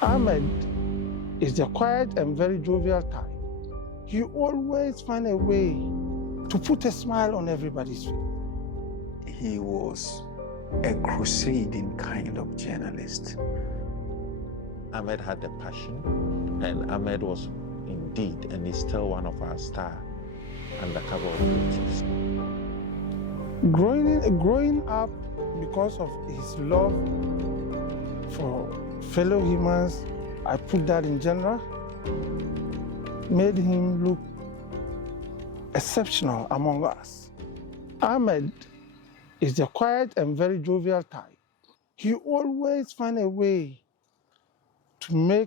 Ahmed is the quiet and very jovial type. He always finds a way to put a smile on everybody's face. He was a crusading kind of journalist. Ahmed had a passion, and Ahmed was indeed, and is still one of our star undercover operatives. Growing up, because of his love for fellow humans, I put that in general, made him look exceptional among us. Ahmed is the quiet and very jovial type. He always finds a way to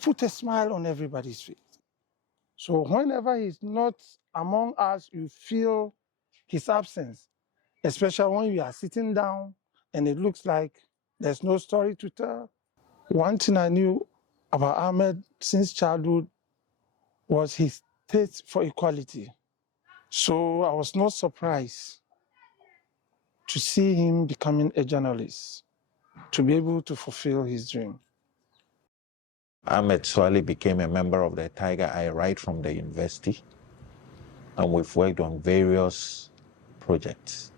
put a smile on everybody's face. So whenever he's not among us, you feel his absence, especially when you are sitting down and it looks like there's no story to tell. One thing I knew about Ahmed since childhood was his taste for equality. So I was not surprised to see him becoming a journalist, to be able to fulfill his dream. Ahmed Suale became a member of the Tiger Eye right from the university, and we've worked on various projects.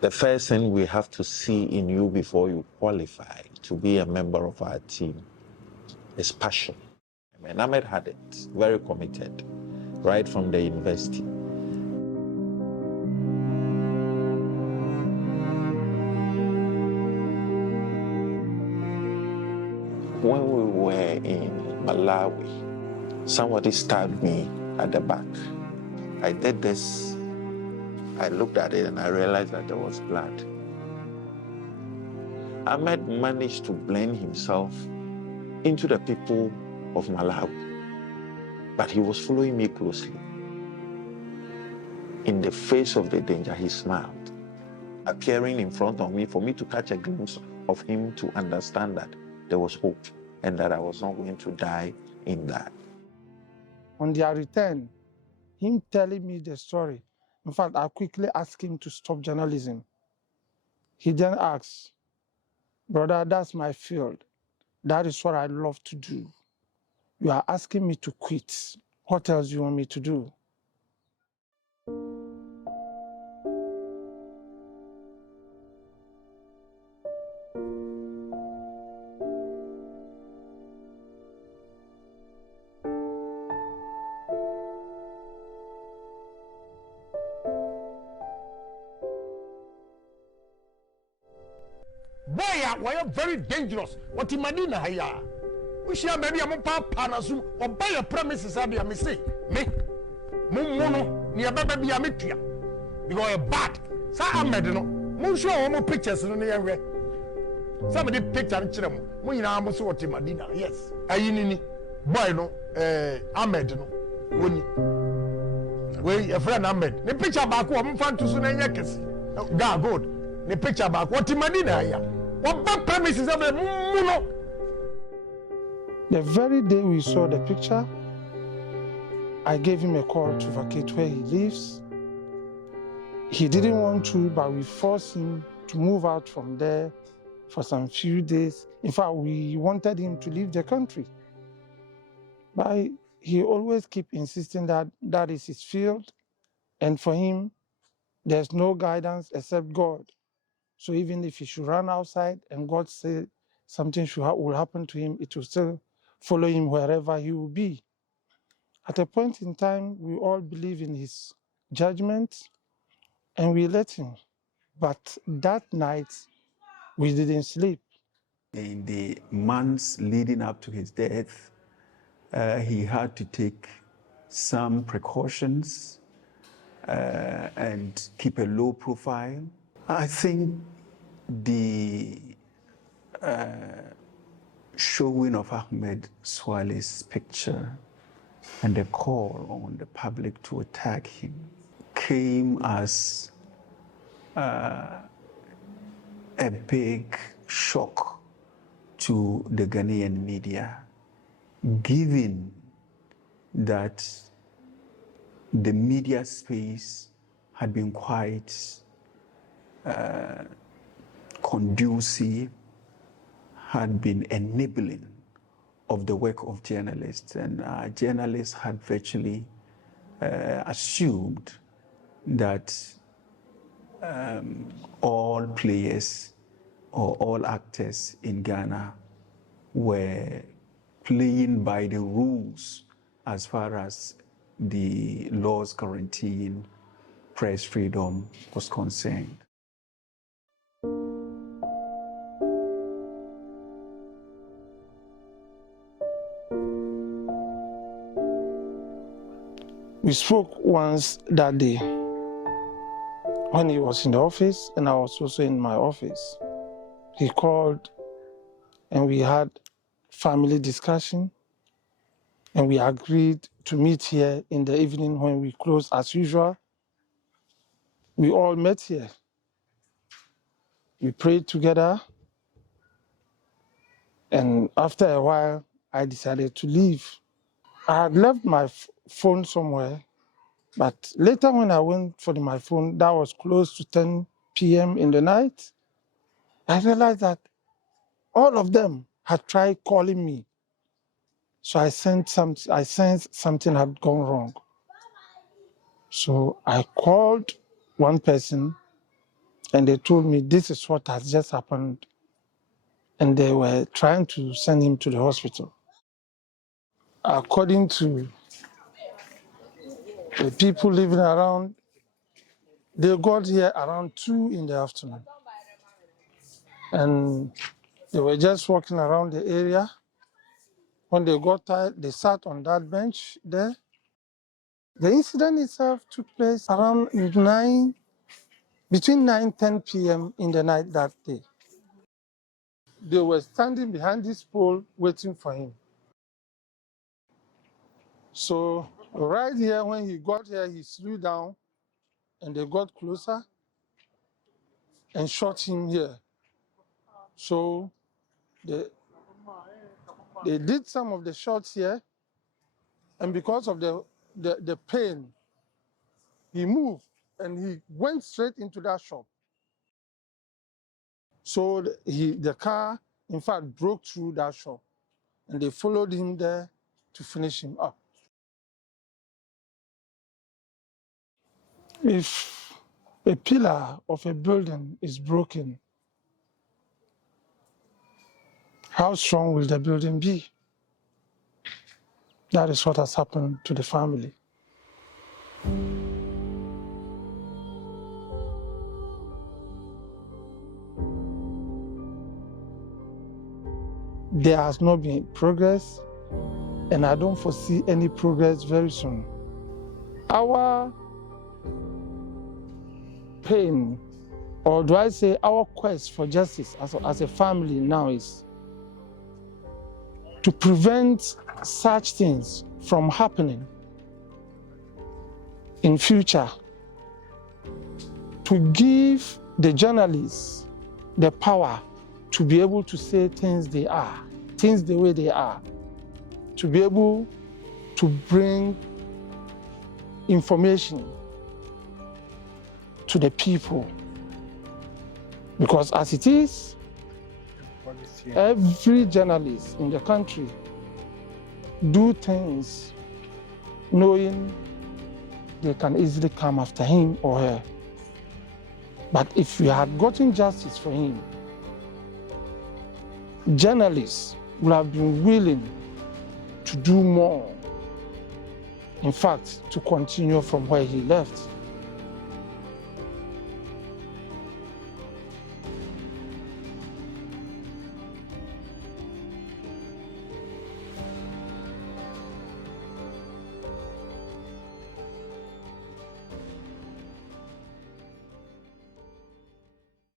The first thing we have to see in you before you qualify to be a member of our team is passion. And Ahmed had it, very committed, right from the university. When we were in Malawi, somebody stabbed me at the back. I did this, I looked at it and I realized that there was blood. Ahmed managed to blend himself into the people of Malawi, but he was following me closely. In the face of the danger, he smiled, appearing in front of me for me to catch a glimpse of him to understand that there was hope and that I was not going to die in that. On their return, him telling me the story, in fact, I quickly asked him to stop journalism. He then asked, "Brother, that's my field. That is what I love to do. You are asking me to quit. What else do you want me to do?" Boy, why are very dangerous? What in Madina haya? We share maybe a mopa panasu or buy a premises I be say. Me Mumuno near baby amitia. Because a bad. Sa Ahmed no. Mun show more pictures in the area. Somebody picture and children. When you are so what in Madina. Yes. Ayini boy no Ahmed no. We a friend Ahmed. The picture back one fan to soon and yakes. God good. The picture back what in Madina haya. What bad premises of the Muno? The very day we saw the picture, I gave him a call to vacate where he lives. He didn't want to, but we forced him to move out from there for some few days. In fact, we wanted him to leave the country. But he always kept insisting that that is his field. And for him, there's no guidance except God. So even if he should run outside and God say something will happen to him, it will still follow him wherever he will be. At a point in time, we all believe in his judgment and we let him. But that night, we didn't sleep. In the months leading up to his death, he had to take some precautions and keep a low profile. I think the showing of Ahmed Suale's picture and the call on the public to attack him came as a big shock to the Ghanaian media, given that the media space had been quite conducive, had been enabling of the work of journalists, and journalists had virtually assumed that all players or all actors in Ghana were playing by the rules as far as the laws guaranteeing press freedom was concerned. We spoke once that day when he was in the office and I was also in my office. He called and we had family discussion and we agreed to meet here in the evening when we close as usual. We all met here. We prayed together, and after a while, I decided to leave. I had left my phone somewhere, but later when I went for my phone, that was close to 10 p.m. in the night, I realized that all of them had tried calling me. So I sensed something had gone wrong. So I called one person and they told me this is what has just happened. And they were trying to send him to the hospital. According to the people living around, they got here around 2 in the afternoon. And they were just walking around the area. When they got tired, they sat on that bench there. The incident itself took place around between 9 and 10 p.m. in the night that day. They were standing behind this pole waiting for him. So right here, when he got here, he threw down and they got closer and shot him here. So they did some of the shots here, and because of the pain, he moved and he went straight into that shop. So the car, in fact, broke through that shop, and they followed him there to finish him up. If a pillar of a building is broken, how strong will the building be? That is what has happened to the family. There has not been progress, and I don't foresee any progress very soon. Our pain, or do I say our quest for justice as a family now is to prevent such things from happening in future, to give the journalists the power to be able to say things the way they are, to be able to bring information to the people. Because as it is, every journalist in the country do things knowing they can easily come after him or her. But if we had gotten justice for him, journalists would have been willing to do more. In fact, to continue from where he left.